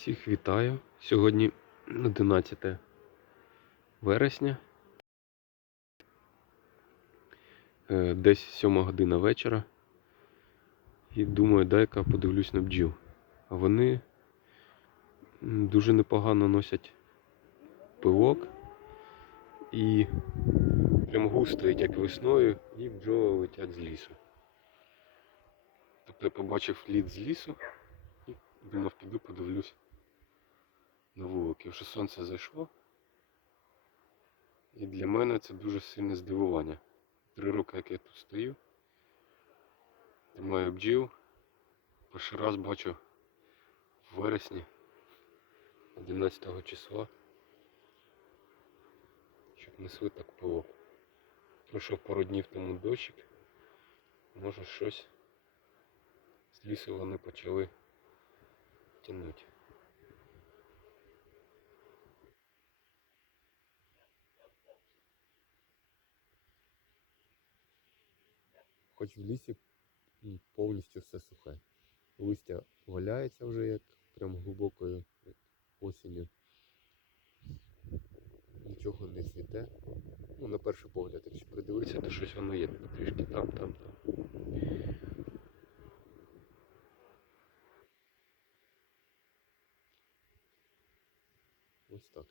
Всіх вітаю. Сьогодні 11 вересня. Е, Десь 7 година вечора. І думаю, дай-ка подивлюсь на бджіл. А вони дуже непогано носять пилок. І прям густоють, як весною, і бджоли летять з лісу. Тобто я побачив лід з лісу і думав, піду подивлюсь на вулики. Вже сонце зайшло. І для мене це дуже сильне здивування. Три роки, як я тут стою, тримаю бджіл. Перший раз бачу в вересні 11 числа, щоб несли так пилок. Пройшов пару днів тому дощик. Може щось з лісу вони почали тягнути. Хоч в лісі повністю все сухе. Листя валяється вже як прям глибокою осінню. Нічого не цвіте. Ну, на перший погляд, якщо придивитися, то щось воно є трішки там, там, там. Ось так.